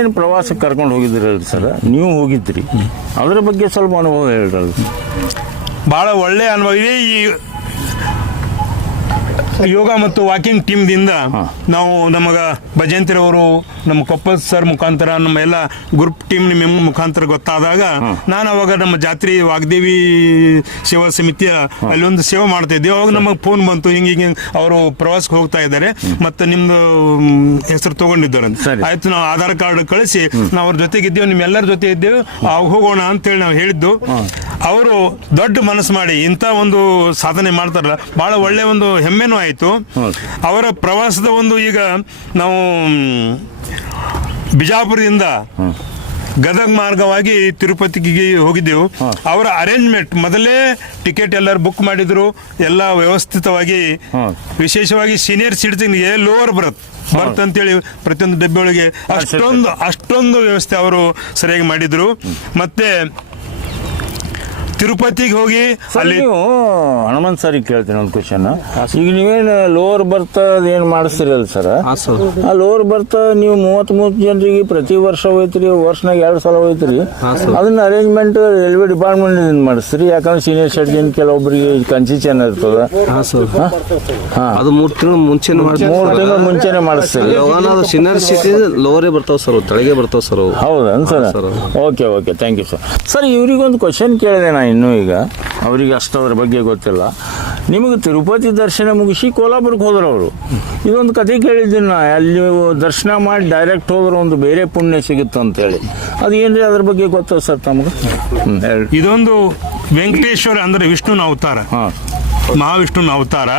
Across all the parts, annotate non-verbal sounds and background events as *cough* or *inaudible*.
ಏನು ಪ್ರವಾಸಕ್ಕೆ ಕರ್ಕೊಂಡು ಹೋಗಿದ್ದೀರಲ್ರಿ ಸರ್? ನೀವು ಹೋಗಿದ್ರಿ. ಅದ್ರ ಬಗ್ಗೆ ಸ್ವಲ್ಪ ಅನುಭವ ಹೇಳ್ರಲ್ಲ ಬಹಳ ಒಳ್ಳೆ ಅನುಭವ ಇದೆ. ಈ ಯೋಗ ಮತ್ತು ವಾಕಿಂಗ್ ಟೀಮ್ ದಿಂದ ನಾವು ನಮಗ ಭಜಂತಿರವರು ನಮ್ಮ ಕೊಪ್ಪ ಸರ್ ಮುಖಾಂತರ ನಮ್ಮ ಎಲ್ಲ ಗ್ರೂಪ್ ಟೀಮ್ ನಿಮ್ಮ ಮುಖಾಂತರ ಗೊತ್ತಾದಾಗ ನಾನು ಅವಾಗ ನಮ್ಮ ಜಾತ್ರೆ ವಾಗ್ದೇವಿ ಸೇವಾ ಸಮಿತಿಯ ಅಲ್ಲಿ ಒಂದು ಸೇವೆ ಮಾಡ್ತಾ ಇದ್ದೀವಿ ಅವಾಗ ನಮಗೆ ಫೋನ್ ಬಂತು. ಹಿಂಗೆ ಹಿಂಗೆ ಅವರು ಪ್ರವಾಸಕ್ಕೆ ಹೋಗ್ತಾ ಇದ್ದಾರೆ. ಮತ್ತೆ ನಿಮ್ದು ಹೆಸರು ತಗೊಂಡಿದ್ದಾರೆ ಆಯ್ತು ನಾವು ಆಧಾರ್ ಕಾರ್ಡ್ ಕಳಿಸಿ ನಾವು ಅವ್ರ ಜೊತೆಗೆ ಇದ್ದೇವೆ. ನಿಮ್ಮೆಲ್ಲರ ಜೊತೆ ಇದ್ದೇವೆ. ಅವಾಗ ಹೋಗೋಣ ಅಂತೇಳಿ ನಾವು ಹೇಳಿದ್ದು. ಅವರು ದೊಡ್ಡ ಮನಸ್ಸು ಮಾಡಿ ಇಂಥ ಒಂದು ಸಾಧನೆ ಮಾಡ್ತಾರಲ್ಲ ಬಹಳ ಒಳ್ಳೆ ಒಂದು ಹೆಮ್ಮೆನೂ ಆಯಿತು. ಹೌದು. ಅವರ ಪ್ರವಾಸದ ಒಂದು ಈಗ ನಾವು ಬಿಜಾಪುರದಿಂದ ಗದಗ ಮಾರ್ಗವಾಗಿ ತಿರುಪತಿಗೆ ಹೋಗಿದ್ದೆವು. ಅವರ ಅರೇಂಜ್ಮೆಂಟ್ ಮೊದಲೇ ಟಿಕೆಟ್ ಎಲ್ಲರೂ ಬುಕ್ ಮಾಡಿದ್ರು. ಎಲ್ಲ ವ್ಯವಸ್ಥಿತವಾಗಿ, ವಿಶೇಷವಾಗಿ ಸೀನಿಯರ್ ಸಿಟಿಜನ್ಗೆ ಲೋವರ್ ಬರತ್ ಬರ್ತ್ ಅಂತೇಳಿ ಪ್ರತಿಯೊಂದು ಡಬ್ಬಿ ಒಳಗೆ ಅಷ್ಟೊಂದು ಅಷ್ಟೊಂದು ವ್ಯವಸ್ಥೆ ಅವರು ಸರಿಯಾಗಿ ಮಾಡಿದ್ರು. ಮತ್ತೆ ತಿರುಪತಿಗೆ ಹೋಗಿ ಅಲ್ಲಿ ನೀವು ಹನುಮಂತ್ ಸರ್ ಕೇಳ್ತೀನಿ ಒಂದು ಕ್ವಶನ್ ಈಗ ನೀವೇನು ಲೋವರ್ ಬರ್ತ್ ಏನು ಮಾಡಿಸ್ತೀರಲ್ಲ ಸರ್ ಆ ಲೋವರ್ ಬರ್ತ್ ನೀವು ಮೂವತ್ತ್ ಮೂವತ್ತು ಜನರಿಗೆ ಪ್ರತಿ ವರ್ಷ ಹೋಯ್ತ್ರಿ ವರ್ಷನಾಗ ಎರಡು ಸಲ ಹೋಯ್ತೀರಿ. ಅದನ್ನ ಅರೇಂಜ್ಮೆಂಟ್ ರೈಲ್ವೆ ಡಿಪಾರ್ಟ್ಮೆಂಟ್ ಮಾಡಿಸ್ತೀರಿ ಯಾಕಂದ್ರೆ ಸೀನಿಯರ್ ಸಿಟಿಜನ್ ಕೆಲವೊಬ್ಬರಿಗೆ ಕನ್ಸಿಷನ್ ಇರ್ತದ. ಅದು ಮೂರು ತಿಂಗಳು ಮುಂಚೆ ಮೂರು ತಿಂಗಳು ಮುಂಚೆನೆ ಮಾಡಿಸ್ತೀರಿ. ಯಾವಾಗ ಸೀನಿಯರ್ ಸಿಟಿ ಲೋವರೇ ಬರ್ತಾವ ಸರ್ ತೆಳಗೆ ಬರ್ತಾವ sir ಹೌದನ್ sir. Okay okay thank you sir sir ಇವರಿಗೊಂದು question ಕೇಳಿದೆ ನಾ ಇನ್ನೂ ಈಗ ಅವರಿಗೆ ಅಷ್ಟು ಅದ್ರ ಬಗ್ಗೆ ಗೊತ್ತಿಲ್ಲ. ನಿಮಗೆ ತಿರುಪತಿ ದರ್ಶನ ಮುಗಿಸಿ ಕೋಲಾಪುರಕ್ಕೆ ಹೋದ್ರು ಅವರು. ಇದೊಂದು ಕತೆ ಕೇಳಿದ್ದೀನಿ ನಾ ಅಲ್ಲಿ ದರ್ಶನ ಮಾಡಿ ಡೈರೆಕ್ಟ್ ಹೋದ್ರೆ ಒಂದು ಬೇರೆ ಪುಣ್ಯ ಸಿಗುತ್ತೆ ಅಂತೇಳಿ ಅದು ಏನ್ರಿ ಅದ್ರ ಬಗ್ಗೆ ಗೊತ್ತ ಸರ್ ತಮಗೆ? ಹೇಳಿ. ಇದೊಂದು ವೆಂಕಟೇಶ್ವರ ಅಂದ್ರೆ ವಿಷ್ಣುನ ಅವತಾರ. ಹಾಂ. ಮಹಾವಿಷ್ಣುನ ಅವತಾರ.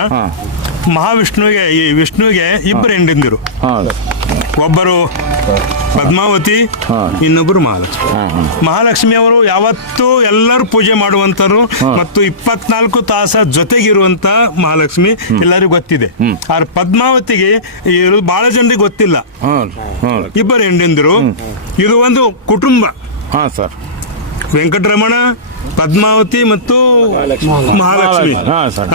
ಮಹಾವಿಷ್ಣುವಿಗೆ ಈ ವಿಷ್ಣುವಿಗೆ ಇಬ್ಬರು ಹೆಂಡಿಂದಿರು ಹಾಂ ಒಬ್ಬರು ಪದ್ಮಾವತಿ ಇನ್ನೊಬ್ರು ಇನ್ನೊಬ್ಬರು ಮಹಾಲಕ್ಷ್ಮಿ ಮಹಾಲಕ್ಷ್ಮಿ ಅವರು ಯಾವತ್ತೂ ಎಲ್ಲರೂ ಪೂಜೆ ಮಾಡುವಂತರು ಮತ್ತು ಇಪ್ಪತ್ನಾಲ್ಕು ತಾಸ ಜೊತೆಗಿರುವಂತ ಮಹಾಲಕ್ಷ್ಮಿ ಎಲ್ಲರಿಗೂ ಗೊತ್ತಿದೆ. ಆದ್ರೆ ಪದ್ಮಾವತಿಗೆ ಇರೋದು ಬಹಳ ಜನರಿಗೆ ಗೊತ್ತಿಲ್ಲ. ಇಬ್ಬರು ಹೆಂಡಂದಿರು ಇದು ಒಂದು ಕುಟುಂಬ. ಹಾ ಸರ್. ವೆಂಕಟರಮಣ ಪದ್ಮಾವತಿ ಮತ್ತು ಮಹಾಲಕ್ಷ್ಮಿ.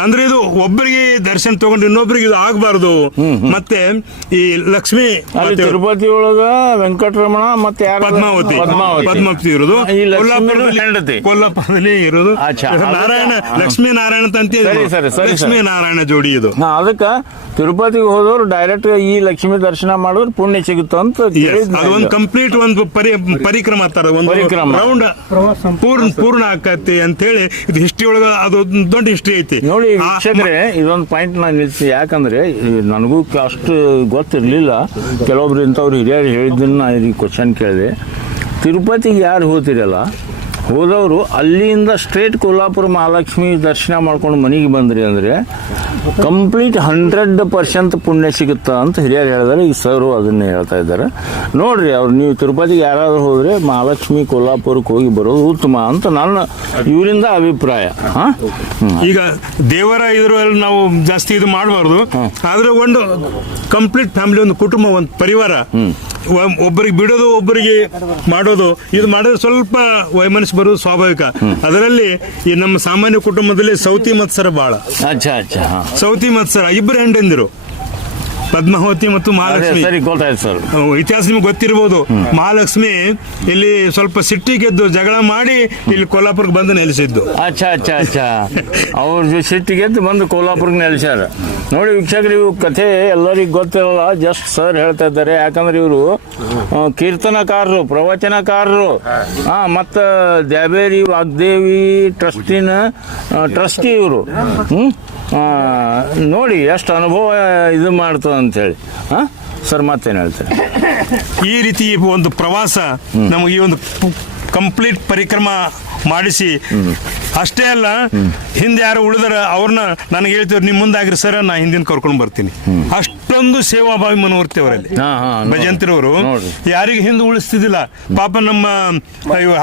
ಅಂದ್ರೆ ಇದು ಒಬ್ಬರಿಗೆ ದರ್ಶನ ತಗೊಂಡು ಇನ್ನೊಬ್ಬರಿಗೆ ಇದು ಆಗಬಾರ್ದು. ಮತ್ತೆ ಈ ಲಕ್ಷ್ಮಿ ತಿರುಪತಿ ಒಳಗ ವೆಂಕಟರಮಣ ಮತ್ತೆ ಪದ್ಮಾವತಿ. ಪದ್ಮಾವತಿ. ಇರೋದು. ಈ ಲಕ್ಷ್ಮೀ ಕೊಲ್ಲಾಪುರದಲ್ಲಿ ಕೊಲ್ಲಾಪುರದಲ್ಲಿ ಇರೋದು. ನಾರಾಯಣ ಲಕ್ಷ್ಮೀ ನಾರಾಯಣ ಸರಿ, ಲಕ್ಷ್ಮೀ ನಾರಾಯಣ ಜೋಡಿ ಇದು. ಅದಕ್ಕ ತಿರುಪತಿಗೆ ಹೋದವ್ರು ಡೈರೆಕ್ಟ್ ಈ ಲಕ್ಷ್ಮಿ ದರ್ಶನ ಮಾಡಿದ್ರೆ ಪುಣ್ಯ ಸಿಗುತ್ತೆ ಅಂತ Yes, ಕೇಳಿದ್ನ ಅದು ಒಂದು ಈಗ. ಕಂಪ್ಲೀಟ್ ಒಂದು ಪರಿ ಪರಿಕ್ರಮ ತರ ಒಂದು ಪರಿಕ್ರಮ. ರೌಂಡ್ ಪೂರ್ಣ ಪೂರ್ಣ ಆಕತಿ ಅಂತ ಹೇಳಿ ಇದು ಹಿಸ್ಟ್ರಿ ಒಳಗ ಅದು ದೊಡ್ಡ ಹಿಸ್ಟ್ರಿ ಐತಿ. ನೋಡಿ ವೀಕ್ಷಕರೇ ಇದೊಂದು ಪಾಯಿಂಟ್ ನಾನು ನಿಲ್ಸಿ ಯಾಕಂದ್ರೆ ನನಗೂ ಅಷ್ಟು ಗೊತ್ತಿರಲಿಲ್ಲ. ಕೆಲವೊಬ್ರು ಇಂಥವ್ರು ಹಿರಿಯರು ಹೇಳಿದ್ದನ್ನು ನಾನು ಕ್ವಶನ್ ಕೇಳಿದೆ. ತಿರುಪತಿಗೆ ಯಾರು ಹೋಗ್ತಿರಲ್ಲ? ಹೋದವರು ಅಲ್ಲಿಂದ ಸ್ಟ್ರೇಟ್ ಕೊಲ್ಲಾಪುರ ಮಹಾಲಕ್ಷ್ಮಿ ದರ್ಶನ ಮಾಡ್ಕೊಂಡು ಮನೆಗೆ ಬಂದ್ರಿ ಅಂದರೆ ಕಂಪ್ಲೀಟ್ ಹಂಡ್ರೆಡ್ ಪರ್ಸೆಂಟ್ ಪುಣ್ಯ ಸಿಗುತ್ತೆ ಅಂತ ಹಿರಿಯರು ಹೇಳಿದಾರೆ. ಈ ಸರು ಅದನ್ನೇ ಹೇಳ್ತಾ ಇದ್ದಾರೆ. ನೋಡ್ರಿ ಅವ್ರು ನೀವು ತಿರುಪತಿಗೆ ಯಾರಾದರೂ ಹೋದ್ರೆ ಮಹಾಲಕ್ಷ್ಮಿ ಕೊಲ್ಲಾಪುರಕ್ಕೆ ಹೋಗಿ ಬರೋದು ಉತ್ತಮ ಅಂತ ನನ್ನ ಇವರಿಂದ ಅಭಿಪ್ರಾಯ. ಈಗ ದೇವರ ಇದ್ರಲ್ಲಿ ನಾವು ಜಾಸ್ತಿ ಇದು ಮಾಡಬಾರ್ದು. ಆದರೆ ಒಂದು ಕಂಪ್ಲೀಟ್ ಫ್ಯಾಮಿಲಿ ಒಂದು ಕುಟುಂಬ ಒಂದು ಪರಿವಾರ ಒಬ್ಬರಿಗೆ ಬಿಡೋದು ಒಬ್ಬರಿಗೆ ಮಾಡೋದು ಇದು ಮಾಡಿದ್ರೆ ಸ್ವಲ್ಪ ವೈಮನಸ್ಸು ಬರೋದು ಸ್ವಾಭಾವಿಕ. ಅದರಲ್ಲಿ ಈ ನಮ್ಮ ಸಾಮಾನ್ಯ ಕುಟುಂಬದಲ್ಲಿ ಸೌತಿ ಮತ್ಸರ ಬಹಳ ಅಚ್ಚಾ ಅಚ್ಚಾ ಸೌತಿ ಮತ್ಸರ ಇಬ್ಬರು ಹೆಂಡಂದಿರು ಪದ್ಮಾವತಿ ಮತ್ತು ಮಹಾಲಕ್ಷ್ಮಿ. ಸರಿ ಗೊತ್ತಾಯ್ತು ಸರ್. ಇತಿಹಾಸ ನಿಮ್ಗೆ ಗೊತ್ತಿರಬಹುದು ಮಹಾಲಕ್ಷ್ಮಿ ಇಲ್ಲಿ ಸ್ವಲ್ಪ ಸಿಟ್ಟಿಗೆದ್ದು ಜಗಳ ಮಾಡಿ ಇಲ್ಲಿ ಕೊಲ್ಲಾಪುರಕ್ಕೆ ಬಂದು ನೆಲೆಸಿದ್ದು. ಅಚ್ಚಾ ಅಚ್ಚಾ ಅಚ್ಚಾ. ಅವ್ರ ಸಿಟ್ಟಿಗೆದ್ದು ಬಂದು ಕೋಲ್ಹಾಪುರಕ್ಕೆ ನೆಲೆಸ್ಯಾರ. ನೋಡಿ ವೀಕ್ಷಕರು ಇವು ಕಥೆ ಎಲ್ಲರಿಗೂ ಗೊತ್ತಿರಲ್ಲ ಜಸ್ಟ್ ಸರ್ ಹೇಳ್ತಾ ಇದ್ದಾರೆ. ಯಾಕಂದ್ರೆ ಇವರು ಕೀರ್ತನಕಾರರು ಪ್ರವಚನಕಾರರು. ಹಾ ಮತ್ತು ದ್ಯಾಬೇರಿ ವಾಗ್ದೇವಿ ಟ್ರಸ್ಟಿನ ಟ್ರಸ್ಟಿ ಇವರು. ಹ್ಮ್? ನೋಡಿ ಎಷ್ಟು ಅನುಭವ ಇದು ಮಾಡ್ತದೆ ಅಂತೇಳಿ. ಹಾಂ ಸರ್ ಮತ್ತೇನು ಹೇಳ್ತಾರೆ? ಈ ರೀತಿ ಒಂದು ಪ್ರವಾಸ ನಮಗೆ ಈ ಒಂದು ಕಂಪ್ಲೀಟ್ ಪರಿಕ್ರಮ ಮಾಡಿಸಿ. ಅಷ್ಟೇ ಅಲ್ಲ ಹಿಂದೆ ಯಾರು ಉಳಿದರ ಅವ್ರನ್ನ ನನಗೆ ಹೇಳ್ತಿವ್ರು ನಿಮ್ಮ ಮುಂದಾಗ್ರಿ ಸರ್ ನಾ ಹಿಂದಿನ ಕರ್ಕೊಂಡು ಬರ್ತೀನಿ. ಅಷ್ಟೊಂದು ಸೇವಾಭಾವಿ ಮನವರ್ತಿ ಅವರಲ್ಲಿ. ಭಜಂತಿರವರು. ಯಾರಿಗೆ ಹಿಂದೆ ಉಳಿಸ್ತಿದ್ದಿಲ್ಲ. ಪಾಪ ನಮ್ಮ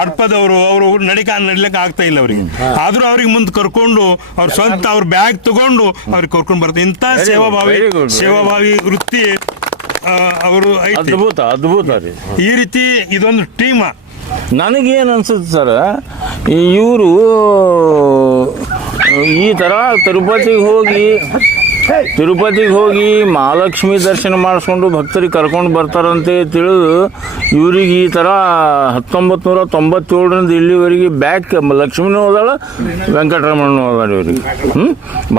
ಹಡ್ಪದವರು ಅವರು ನಡಿಕ ನಡಿಲಕ್ಕೆ ಆಗ್ತಾ ಇಲ್ಲ ಅವ್ರಿಗೆ. ಆದ್ರೂ ಅವ್ರಿಗೆ ಮುಂದೆ ಕರ್ಕೊಂಡು ಅವ್ರ ಸ್ವಂತ ಅವ್ರ ಬ್ಯಾಗ್ ತಗೊಂಡು ಅವ್ರಿಗೆ ಕರ್ಕೊಂಡು ಬರ್ತಾರೆ ಇಂಥ ಸೇವಾಭಾವಿ ಸೇವಾಭಾವಿ ವೃತ್ತಿ ಅವರು ಐತಿ. ಅದ್ಭುತ ಅದ್ಭುತ ಈ ರೀತಿ ಇದೊಂದು ಟೀಮ್. ನನಗೇನು ಅನ್ಸುತ್ತೆ ಸರ್ ಇವರು, ಈ ಥರ ತಿರುಪತಿಗೆ ಹೋಗಿ ತಿರುಪತಿಗೆ ಹೋಗಿ ಮಹಾಲಕ್ಷ್ಮಿ ದರ್ಶನ ಮಾಡಿಸ್ಕೊಂಡು ಭಕ್ತರಿಗೆ ಕರ್ಕೊಂಡು ಬರ್ತಾರಂತೆ ತಿಳಿದು, ಇವ್ರಿಗೆ ಈ ಥರ ಹತ್ತೊಂಬತ್ತು ನೂರ ತೊಂಬತ್ತೇಳರಿಂದ ಇಲ್ಲಿವರೆಗೆ ಬ್ಯಾಕ್ ಲಕ್ಷ್ಮಿನೂ ಹೋದಾಳ ವೆಂಕಟರಮಣನೂ ಹೋದಾಳ ಇವ್ರಿಗೆ. ಹ್ಞೂ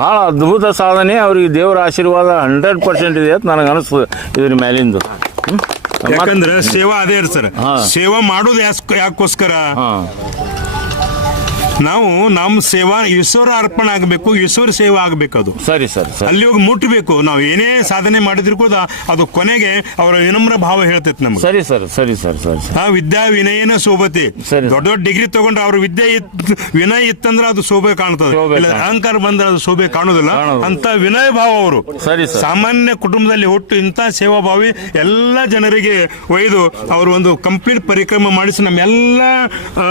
ಭಾಳ ಅದ್ಭುತ ಸಾಧನೆ, ಅವ್ರಿಗೆ ದೇವರ ಆಶೀರ್ವಾದ ಹಂಡ್ರೆಡ್ ಪರ್ಸೆಂಟ್ ಇದೆ ಅಂತ ನನಗೆ ಅನಿಸ್ತದೆ ಇದ್ರ ಮೇಲಿಂದು. ಹ್ಮ್? ಯಾಕಂದ್ರೆ ಸೇವಾ ಅದೇ ರೀ ಸರ್. ಹಾ. ಸೇವಾ ಮಾಡೋದು ಯಾಸ್- ಯಾಕೋಸ್ಕರ? ನಾವು ನಮ್ಮ ಸೇವಾ ಈಶ್ವರ ಅರ್ಪಣೆ ಆಗಬೇಕು ಈಶ್ವರ ಸೇವಾ ಆಗಬೇಕು ಅದು. ಸರಿ ಸರ್ ಸರಿ. ಅಲ್ಲಿ ಹೋಗಿ ಮುಟ್ಟಬೇಕು ನಾವು ಏನೇ ಸಾಧನೆ ಮಾಡಿದ್ರು ಕೂಡ ಅದು ಕೊನೆಗೆ ಅವರ ವಿನಮ್ರ ಭಾವ ಹೇಳ್ತೈತೆ ನಮ್ಗೆ. ಸರಿ ಸರ್ ಸರಿ ಸರ್ ಸರಿ ಸರ್. ಆ ವಿದ್ಯಾ ವಿನಯನ ಶೋಭತೆ. ಸರಿ. ದೊಡ್ಡ ದೊಡ್ಡ ಡಿಗ್ರಿ ತಗೊಂಡ್ರೆ ಅವ್ರ ವಿದ್ಯೆ ಇತ್ ವಿನಯ ಇತ್ತಂದ್ರೆ ಅದು ಶೋಭೆ ಕಾಣ್ತದೆ. ಶೋಭೆ ಇಲ್ಲ ಕಾಣ್ತದೆ. ಅಹಂಕಾರ ಬಂದ್ರೆ ಅದು ಶೋಭೆ ಕಾಣೋದಿಲ್ಲ. ಕಾಣೋದಿಲ್ಲ. ಅಂತ ವಿನಯ ಭಾವ ಅವರು. ಸರಿ ಸರ್. ಸಾಮಾನ್ಯ ಕುಟುಂಬದಲ್ಲಿ ಹುಟ್ಟು ಇಂಥ ಸೇವಾ ಭಾವಿ ಎಲ್ಲ ಜನರಿಗೆ ಒಯ್ದು ಅವರು ಒಂದು ಕಂಪ್ಲೀಟ್ ಪರಿಕ್ರಮ ಮಾಡಿಸಿ ನಮ್ಮೆಲ್ಲ ಆ,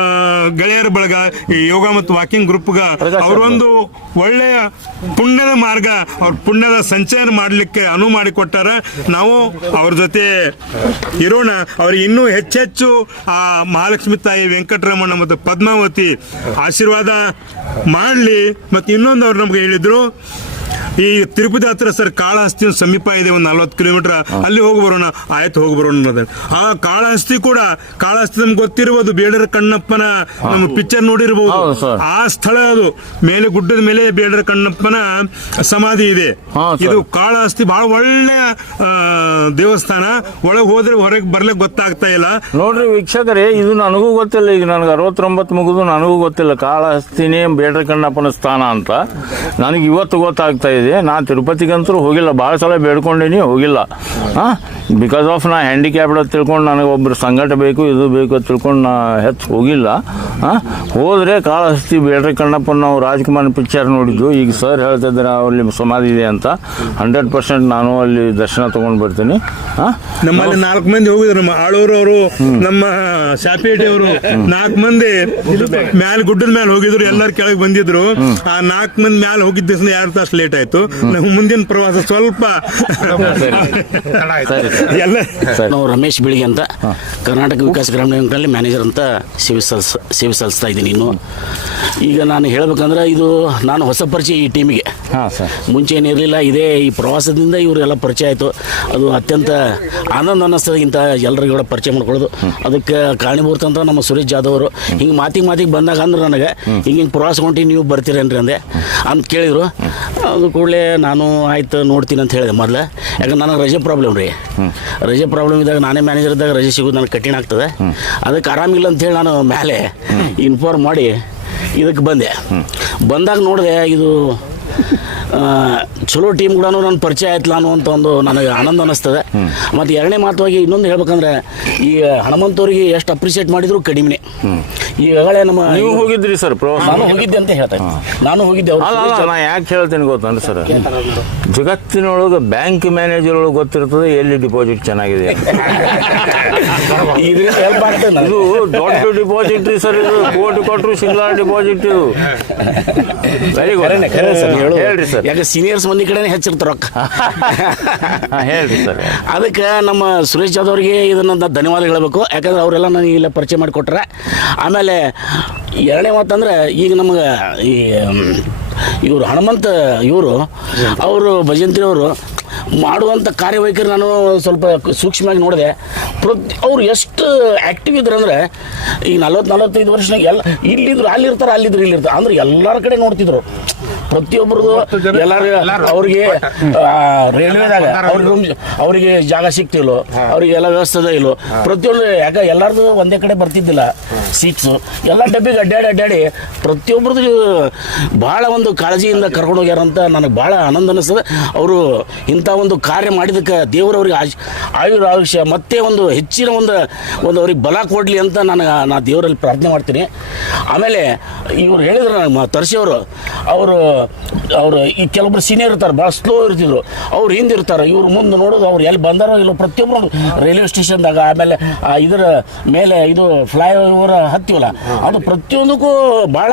ಗೆಳೆಯರ ಬಳಗ ಈ ಯೋಗ ಮತ್ತು ವಾಕಿಂಗ್ ಗ್ರೂಪ್ಗೆ ಅವರೊಂದು ಒಳ್ಳೆಯ ಪುಣ್ಯದ ಮಾರ್ಗ ಅವ್ರ ಪುಣ್ಯದ ಸಂಚಯನ ಮಾಡಲಿಕ್ಕೆ ಅನುವು ಮಾಡಿಕೊಟ್ಟಾರ. ನಾವು ಅವ್ರ ಜೊತೆ ಇರೋಣ. ಅವ್ರಿಗೆ ಇನ್ನೂ ಹೆಚ್ಚೆಚ್ಚು ಆ ಮಹಾಲಕ್ಷ್ಮಿ ತಾಯಿ ವೆಂಕಟರಮಣ ಮತ್ತು ಪದ್ಮಾವತಿ ಆಶೀರ್ವಾದ ಮಾಡಲಿ. ಮತ್ತು ಇನ್ನೊಂದು ಅವ್ರು ನಮ್ಗೆ ಹೇಳಿದ್ರು ಈ ತಿರುಪತಿ ಹತ್ರ ಸರ್ ಕಾಳಹಸ್ತಿ ಸಮೀಪ ಇದೆ ಒಂದು ನಲ್ವತ್ತು ಕಿಲೋಮೀಟರ್. ಅಲ್ಲಿ ಹೋಗಿ ಬರೋಣ ಆಯ್ತು ಹೋಗಿ ಬರೋಣ ಅನ್ನೋದು. ಆ ಕಾಳಹಸ್ತಿ ಕೂಡ ಕಾಳಹಸ್ತಿ ನಮ್ಗೆ ಗೊತ್ತಿರ್ಬೋದು ಬೇಡರ ಕಣ್ಣಪ್ಪನ ನಮ್ಮ ಪಿಕ್ಚರ್ ನೋಡಿರ್ಬೋದು. ಆ ಸ್ಥಳ ಅದು. ಮೇಲೆ ಗುಡ್ಡದ ಮೇಲೆ ಬೇಡರ ಕಣ್ಣಪ್ಪನ ಸಮಾಧಿ ಇದೆ. ಇದು ಕಾಳಹಸ್ತಿ ಬಹಳ ಒಳ್ಳೆ ದೇವಸ್ಥಾನ. ಒಳಗೆ ಹೋದ್ರೆ ಹೊರಗೆ ಬರ್ಲಿಕ್ಕೆ ಗೊತ್ತಾಗ್ತಾ ಇಲ್ಲ. ನೋಡ್ರಿ ವೀಕ್ಷಕರೇ ಇದು ನನಗೂ ಗೊತ್ತಿಲ್ಲ. ಈಗ ನನಗೆ ಅರವತ್ತೊಂಬತ್ತು ಮುಗಿದು ನನಗೂ ಗೊತ್ತಿಲ್ಲ. ಕಾಳಹಸ್ತಿನೇ ಬೇಡರ ಕಣ್ಣಪ್ಪನ ಸ್ಥಾನ ಅಂತ. ನನಗೆ ಇವತ್ತು ಗೊತ್ತಾಗ್ತಾ ಇದೆ. ನಾ ತಿರುಪತಿಗಂತೂ ಹೋಗಿಲ್ಲ. ಭಾಳ ಸಲ ಬೇಡ್ಕೊಂಡೀನಿ ಹೋಗಿಲ್ಲ. ಹಾಂ? ಬಿಕಾಸ್ ಆಫ್ ನಾ ಹ್ಯಾಂಡಿಕ್ಯಾಪ್ಡ್ ತಿಳ್ಕೊಂಡು ನನಗೆ ಒಬ್ರು ಸಂಘಟ ಬೇಕು ಇದು ಬೇಕು ತಿಳ್ಕೊಂಡು ನಾ ಹೆಚ್ಚು ಹೋಗಿಲ್ಲ. ಹಾಂ? ಹೋದರೆ ಕಾಳಹಸ್ತಿ ಬೇಡ್ರಿ ಕಣ್ಣಪ್ಪನ ನಾವು ರಾಜ್ಕುಮಾರ್ ಪಿಕ್ಚರ್ ನೋಡಿದ್ದು ಈಗ ಸರ್ ಹೇಳ್ತಿದ್ದಾರೆ ಅಲ್ಲಿ ಸಮಾಧಿ ಇದೆ ಅಂತ. ಹಂಡ್ರೆಡ್ ಪರ್ಸೆಂಟ್ ನಾನು ಅಲ್ಲಿ ದರ್ಶನ ತೊಗೊಂಡು ಬರ್ತೀನಿ. ಹಾಂ? ನಮ್ಮಲ್ಲಿ ನಾಲ್ಕು ಮಂದಿ ಹೋಗಿದ್ರು. ನಮ್ಮ ಆಳೂರು ಅವರು ನಮ್ಮ ಶಾಪೇಟಿ ಅವರು. ನಾಲ್ಕು ಮಂದಿ ಮ್ಯಾಲ ಗುಡ್ಡದ ಮೇಲೆ ಹೋಗಿದ್ರು. ಎಲ್ಲರೂ ಕೆಳಗೆ ಬಂದಿದ್ರು. ಆ ನಾಲ್ಕು ಮಂದಿ ಮ್ಯಾಲ ಹೋಗಿದ್ದ ಎರಡು ತಾಸು ಲೇಟ್ ಆಯ್ತು. ನಾವು ಮುಂದಿನ ಪ್ರವಾಸ ಸ್ವಲ್ಪ ಸರಿ. ಎಲ್ಲ ನಾವು ರಮೇಶ್ ಬಿಳಿಗೆ ಅಂತ ಕರ್ನಾಟಕ ವಿಕಾಸ ಗ್ರಾಮೀಣ ಬ್ಯಾಂಕ್ನಲ್ಲಿ ಮ್ಯಾನೇಜರ್ ಅಂತ ಸೇವೆ ಸಲ್ಸ ಸೇವೆ ಸಲ್ಲಿಸ್ತಾ ಇದ್ದೀನಿ ಇನ್ನು. ಈಗ ನಾನು ಹೇಳ್ಬೇಕಂದ್ರೆ ಇದು ನಾನು ಹೊಸ ಪರಿಚಯ ಈ ಟೀಮಿಗೆ ಹಾಂ ಸರ್. ಮುಂಚೆ ಏನಿರಲಿಲ್ಲ ಇದೇ ಈ ಪ್ರವಾಸದಿಂದ ಇವರೆಲ್ಲ ಪರಿಚಯ ಆಯಿತು. ಅದು ಅತ್ಯಂತ ಆನಂದ ಅನ್ನಿಸ್ತದೆ ಇಂಥ ಎಲ್ಲರಿಗೂ ಕೂಡ ಪರಿಚಯ ಮಾಡ್ಕೊಳ್ಳೋದು. ಅದಕ್ಕೆ ಕಾರಣೀಭೂತ ಅಂತ ನಮ್ಮ ಸುರೇಶ್ ಜಾಧವ್ ಅವರು ಹಿಂಗೆ ಮಾತಿಗೆ ಮಾತಿಗೆ ಬಂದಾಗ ಅಂದ್ರೆ ನನಗೆ ಹಿಂಗೆ ಹಿಂಗೆ ಪ್ರವಾಸ ಹೊಂಟಿ ನೀವು ಬರ್ತೀರೇನ್ರಿ ಅಂದೆ. ಅಂತ ಕೇಳಿದರು. ಅದು ಕೂಡಲೇ ನಾನು ಆಯ್ತು ನೋಡ್ತೀನಿ ಅಂತ ಹೇಳಿದೆ ಮೊದಲು. ಯಾಕಂದ್ರೆ ನನಗೆ ರಜೆ ಪ್ರಾಬ್ಲಮ್ ರೀ. ರಜೆ ಪ್ರಾಬ್ಲಮ್ ಇದ್ದಾಗ ನಾನೇ ಮ್ಯಾನೇಜರ್ ಇದ್ದಾಗ ರಜೆ ಸಿಗೋದು ನನಗೆ ಕಠಿಣ ಆಗ್ತದೆ. ಅದಕ್ಕೆ ಆರಾಮಿಲ್ಲ ಅಂತೇಳಿ ನಾನು ಮೇಲೆ ಇನ್ಫಾರ್ಮ್ ಮಾಡಿ ಇದಕ್ಕೆ ಬಂದೆ. ಬಂದಾಗ ನೋಡಿದೆ ಇದು ಚಲೋ ಟೀಮ್ ಕೂಡ ನನ್ನ ಪರಿಚಯ ಆಯ್ತಲ್ಲ ಅನ್ನುವಂಥ ಒಂದು ನನಗೆ ಆನಂದ ಅನ್ನಿಸ್ತದೆ ಮತ್ತು ಎರಡನೇ ಮಾತವಾಗಿ ಇನ್ನೊಂದು ಹೇಳ್ಬೇಕಂದ್ರೆ ಈ ಹನುಮಂತವ್ರಿಗೆ ಎಷ್ಟು ಅಪ್ರಿಷಿಯೇಟ್ ಮಾಡಿದರೂ ಕಡಿಮೆ ಈಗಾಗಲೇ ನಮ್ಮ ನೀವು ಹೋಗಿದ್ರಿ ಸರ್ ಪ್ರವಾಸ ನಾನು ಹೋಗಿದ್ದೆ ಅಂತ ಹೇಳ್ತಾ ಇದ್ದೀನಿ. ನಾನು ಹೋಗಿದ್ದೆ ಅವ್ರು ಅಲ್ಲ ಅಲ್ಲ, ನಾ ಯಾಕೆ ಹೇಳ್ತೀನಿ ಗೊತ್ತಂದ್ರೆ ಸರ್? ಜಗತ್ತಿನೊಳಗೆ ಬ್ಯಾಂಕ್ ಮ್ಯಾನೇಜರ್ ಒಳಗೆ ಗೊತ್ತಿರ್ತದೆ ಎಲ್ಲಿ ಡಿಪಾಸಿಟ್ ಚೆನ್ನಾಗಿದೆ ಅಂತ. *laughs* ಇದರಿಂದ ಹೆಲ್ಪ್ ಆಗ್ತದೆ ನನಗೆ. ಇದು ದೊಡ್ಡ ಡಿಪಾಸಿಟ್ ರೀ ಸರ್ ಇದು. ಕೋಟಿ ಕೊಟ್ಟರು ಸಿಂಗಲ್ ಡಿಪಾಸಿಟ್ ಇದು. ವೆರಿ ಖರೇನೆ, ಖರೆ ಸರ್ ಗುಡ್ ಹೇಳೋದು. ಹೇಳ್ರಿ ಸರ್. ಯಾಕೆ ಸೀನಿಯರ್ಸ್ ಮಂದಿ ಕಡೆನೇ ಹೆಚ್ಚಿರ್ತಾರ ರೊಕ್ಕ? ಹಾಂ ಹೇಳ್ರಿ ಸರ್. ಅದಕ್ಕೆ ನಮ್ಮ ಸುರೇಶ್ ಜಾಧವ್ ಅವರಿಗೆ ಇದನ್ನ ನಾನು ಧನ್ಯವಾದ ಹೇಳಬೇಕು. ಯಾಕಂದ್ರೆ ಅವರೆಲ್ಲ ನನಗೆ ಇಲ್ಲ ಪರಿಚಯ ಮಾಡಿಕೊಟ್ರೆ. ಆಮೇಲೆ ಎರಡನೇ ಮಾತಂದ್ರೆ ಈಗ ನಮಗೆ ಈ ಇವರು ಹನುಮಂತ ಇವರು ಅವರು ಭಜಂತ್ರಿ ಅವರು ಮಾಡುವಂಥ ಕಾರ್ಯವೈಖರಿ ನಾನು ಸ್ವಲ್ಪ ಸೂಕ್ಷ್ಮವಾಗಿ ನೋಡಿದೆ. ಪ್ರತಿ ಅವ್ರು ಎಷ್ಟು ಆ್ಯಕ್ಟಿವ್ ಇದ್ರು ಅಂದರೆ ಈ ನಲ್ವತ್ತು ನಲವತ್ತೈದು ವರ್ಷ ಎಲ್ಲ ಇಲ್ಲಿದ್ರು ಅಲ್ಲಿರ್ತಾರೆ ಅಲ್ಲಿದ್ರು ಇಲ್ಲಿರ್ತಾರೆ. ಅಂದ್ರೆ ಎಲ್ಲರ ಕಡೆ ನೋಡ್ತಿದ್ರು. ಪ್ರತಿಯೊಬ್ಬರದು ಎಲ್ಲರೂ ಅವ್ರಿಗೆ ರೈಲ್ವೆದಾಗ ಅವ್ರಿಗೆ ಅವರಿಗೆ ಜಾಗ ಸಿಗ್ತಿಲ್ಲೋ ಅವ್ರಿಗೆ ಎಲ್ಲ ವ್ಯವಸ್ಥೆ ಇಲ್ಲೋ. ಪ್ರತಿಯೊಂದು ಯಾಕೆ ಎಲ್ಲರದು ಒಂದೇ ಕಡೆ ಬರ್ತಿದ್ದಿಲ್ಲ ಸೀಟ್ಸು ಎಲ್ಲ ಡಬ್ಬಿಗೆ ಅಡ್ಡಾಡಿ ಅಡ್ಡಾಡಿ ಪ್ರತಿಯೊಬ್ಬರದು ಭಾಳ ಒಂದು ಕಾಳಜಿಯಿಂದ ಕರ್ಕೊಂಡು ಹೋಗ್ಯಾರಂತ ನನಗೆ ಭಾಳ ಆನಂದ ಅನ್ನಿಸ್ತದೆ ಅವರು ಇಂಥ ಒಂದು ಕಾರ್ಯ ಮಾಡಿದಕ್ಕೆ ದೇವರವ್ರಿಗೆ ಆಶ್ ಆಯು ಆಯುಷ್ಯ, ಮತ್ತೆ ಒಂದು ಹೆಚ್ಚಿನ ಒಂದು ಒಂದು ಅವ್ರಿಗೆ ಬಲ ಕೊಡಲಿ ಅಂತ ನಾನು, ನಾ ದೇವರಲ್ಲಿ ಪ್ರಾರ್ಥನೆ ಮಾಡ್ತೀನಿ. ಆಮೇಲೆ ಇವ್ರು ಹೇಳಿದ್ರು ನಮ್ಮ ತರಿಸಿಯವರು, ಅವರು ಅವರು ಈ ಕೆಲವೊಬ್ರು ಸೀನಿಯರ್ ಇರ್ತಾರೆ ಭಾಳ ಸ್ಲೋ ಇರ್ತಿದ್ರು. ಅವ್ರು ಹಿಂದೆ ಇರ್ತಾರೆ, ಇವ್ರು ಮುಂದೆ ನೋಡೋದು ಅವ್ರು ಎಲ್ಲಿ ಬಂದಾರೋ ಇಲ್ಲೋ ಪ್ರತಿಯೊಬ್ಬರು ರೈಲ್ವೆ ಸ್ಟೇಷನ್ದಾಗ ಆಮೇಲೆ ಇದರ ಮೇಲೆ ಇದು ಫ್ಲೈ ಓವರ್ ಹತ್ತಿವಲ್ಲ, ಅದು ಪ್ರತಿಯೊಂದಕ್ಕೂ ಭಾಳ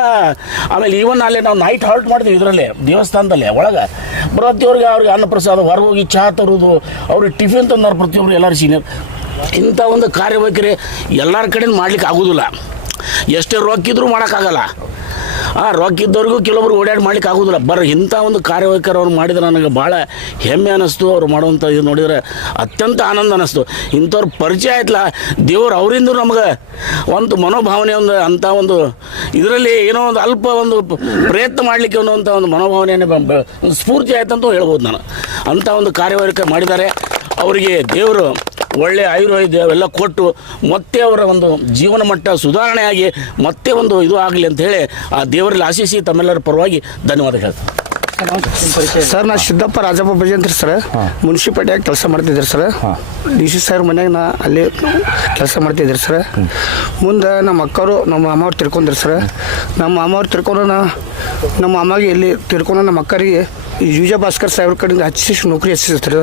ಆಮೇಲೆ ಈವನ್ ಅಲ್ಲೇ ನಾವು ನೈಟ್ ಹಾಲ್ಟ್ ಮಾಡ್ತೀವಿ ಇದರಲ್ಲಿ, ದೇವಸ್ಥಾನದಲ್ಲಿ, ಒಳಗೆ. ಪ್ರತಿಯೊಬ್ಬರಿಗೆ ಅವ್ರಿಗೆ ಅನ್ನಪ್ರಸಾದ, ಹೊರಗೆ ಹೋಗಿ ಚಹಾ ತರೋದು ಅವ್ರಿಗೆ ಟಿಫಿನ್ ತಂದಾರ ಪ್ರತಿಯೊಬ್ಬರು ಎಲ್ಲರೂ ಸೀನಿಯರ್ ಇಂಥ ಒಂದು ಕಾರ್ಯವೈಖರಿ ಎಲ್ಲರ ಕಡೆಯಿಂದ ಮಾಡ್ಲಿಕ್ಕೆ ಆಗೋದಿಲ್ಲ. ಎಷ್ಟೇ ರೊಕ್ಕಿದ್ರೂ ಮಾಡೋಕ್ಕಾಗಲ್ಲ. ಆ ರೊಕ್ಕ ಇದ್ದವ್ರಿಗೂ ಕೆಲವೊಬ್ರು ಓಡಾಡಿ ಮಾಡ್ಲಿಕ್ಕೆ ಆಗೋದಿಲ್ಲ. ಬರ ಇಂಥ ಒಂದು ಕಾರ್ಯವೈಖರಿ ಅವ್ರು ಮಾಡಿದ್ರೆ ನನಗೆ ಭಾಳ ಹೆಮ್ಮೆ ಅನ್ನಿಸ್ತು ಅವ್ರು ಮಾಡುವಂಥ ಇದು ನೋಡಿದರೆ ಅತ್ಯಂತ ಆನಂದ ಅನ್ನಿಸ್ತು ಇಂಥವ್ರ ಪರಿಚಯ ಆಯ್ತಲ್ಲ, ದೇವ್ರು ಅವರಿಂದ ನಮಗೆ ಒಂದು ಮನೋಭಾವನೆ ಒಂದು ಅಂಥ ಒಂದು ಇದರಲ್ಲಿ ಏನೋ ಒಂದು ಅಲ್ಪ ಒಂದು ಪ್ರಯತ್ನ ಮಾಡಲಿಕ್ಕೆ ಅನ್ನುವಂಥ ಒಂದು ಮನೋಭಾವನೆಯನ್ನು ಸ್ಫೂರ್ತಿ ಆಯ್ತಂತೂ ಹೇಳ್ಬೋದು ನಾನು. ಅಂಥ ಒಂದು ಕಾರ್ಯವೈಖರಿ ಮಾಡಿದ್ದಾರೆ. ಅವರಿಗೆ ದೇವರು ಒಳ್ಳೆಯ ಆಯುರ್ವೇದ ಅವೆಲ್ಲ ಕೊಟ್ಟು ಮತ್ತೆ ಅವರ ಒಂದು ಜೀವನ ಮಟ್ಟ ಸುಧಾರಣೆಯಾಗಿ ಮತ್ತೆ ಒಂದು ಇದು ಆಗಲಿ ಅಂತ ಹೇಳಿ ಆ ದೇವರಲ್ಲಿ ಆಶಿಸಿ ತಮ್ಮೆಲ್ಲರ ಪರವಾಗಿ ಧನ್ಯವಾದ ಹೇಳ್ತೀನಿ ಸರ್ ನಾ ಸಿದ್ದಪ್ಪ ರಾಜಪ್ಪ ಬಜಿ ಅಂತ್ರಿ ಸರ್ ಮುನ್ಸಿಪಾಲ್ಟಿಯಾಗಿ ಕೆಲಸ ಮಾಡ್ತಿದ್ರು ಸರ್. ಡಿ ಸಿ ಸರ್ ಮನ್ಯಾಗ ನಾ ಅಲ್ಲಿ ಕೆಲಸ ಮಾಡ್ತಿದ್ರು ಸರ್. ಮುಂದೆ ನಮ್ಮ ಅಕ್ಕವರು ನಮ್ಮ ಮಾಮವ್ರು ತಿಳ್ಕೊಂಡಿರಿ ಸರ್. ನಮ್ಮ ಮಾಮವ್ರು ತಿರ್ಕೊಂಡು ನಮ್ಮ ಅಮ್ಮಗೆ ಇಲ್ಲಿ ತಿರ್ಕೊಂಡು ನಮ್ಮ ಅಕ್ಕರಿಗೆ ಈ ಯುಜ ಭಾಸ್ಕರ್ ಸಾಹೇಬ್ರ ಕಡೆಯಿಂದ ಹಚ್ಚಿಸಿ ನೌಕರಿ ಹಚ್ಚಿಸ್ತಾರೆ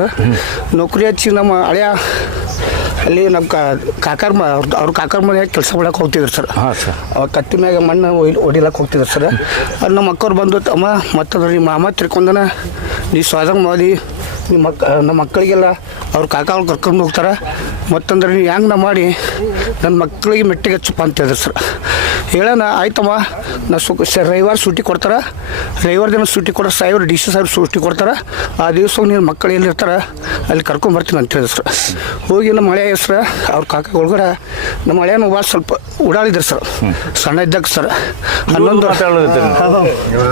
ನೌಕರಿ ಹಚ್ಚಿ ನಮ್ಮ ಹಳೆಯ ಅಲ್ಲಿ ನಮ್ಮ ಕಾಕರ್ಮ ಕಾಕರ್ ಮ ಅವ್ರ ಕಾಕರ್ ಮನೆಯಾಗ ಕೆಲಸ ಮಾಡಕ್ಕೆ ಹೋಗ್ತಿದ್ರು ಸರ್. ಹಾಂ ಸರ್. ಕತ್ತಿ ಮ್ಯಾಗ ಮಣ್ಣು ಹೊಡಿಲಕ್ಕೆ ಹೋಗ್ತಿದ್ರು ಸರ್. ಅದು ನಮ್ಮ ಅಕ್ಕವ್ರು ಬಂದು ಅಮ್ಮ ಮತ್ತದ್ರಿ ಮಾಮ ತಿರ್ಕೊಂಡನ ನೀ ಸ್ವಾದಂಗ ಮಾಡಿ ನಿಮ್ಮ ಮಕ್ಕ ನಮ್ಮ ಮಕ್ಕಳಿಗೆಲ್ಲ ಅವ್ರ ಕಾಕ ಅವ್ರು ಕರ್ಕೊಂಡು ಹೋಗ್ತಾರೆ. ಮತ್ತಂದ್ರೆ ನೀವು ಹೆಂಗೆ ನಾ ಮಾಡಿ ನನ್ನ ಮಕ್ಕಳಿಗೆ ಮೆಟ್ಟಿಗೆ ಹಚ್ಚಪ್ಪ ಅಂತ ಹೇಳಿದ್ರು ಸರ್. ಹೇಳೋಣ ಆಯ್ತಮ್ಮ. ನಾ ಸು ಸರ್ ರವಿವಾರ ಸೂಟಿ ಕೊಡ್ತಾರೆ. ರವಿವಾರ ದಿನ ಸೂಟಿ ಕೊಡೋ ಸಾಹೇಬ್ರು ಡಿ ಸಿ ಸಾಹೇಬ್ರು ಸೂಟಿ ಕೊಡ್ತಾರೆ. ಆ ದಿವಸ ನೀನು ಮಕ್ಕಳು ಎಲ್ಲಿರ್ತಾರೆ? ಅಲ್ಲಿ ಕರ್ಕೊಂಬರ್ತೀನಿ ಅಂತ ಹೇಳಿದ್ರು ಸರ್. ಹೋಗಿ ನಮ್ಮ ಮಳೆ ಹೆಸ್ರ ಅವ್ರ ಕಾಕ ಒಳಗಡೆ ನಮ್ಮ ಹಳೆಯನು ಭಾಳ ಸ್ವಲ್ಪ ಓಡಾಡಿದ್ರು ಸರ್. ಸಣ್ಣ ಇದ್ದಾಗ ಸರ್. ಹನ್ನೊಂದು.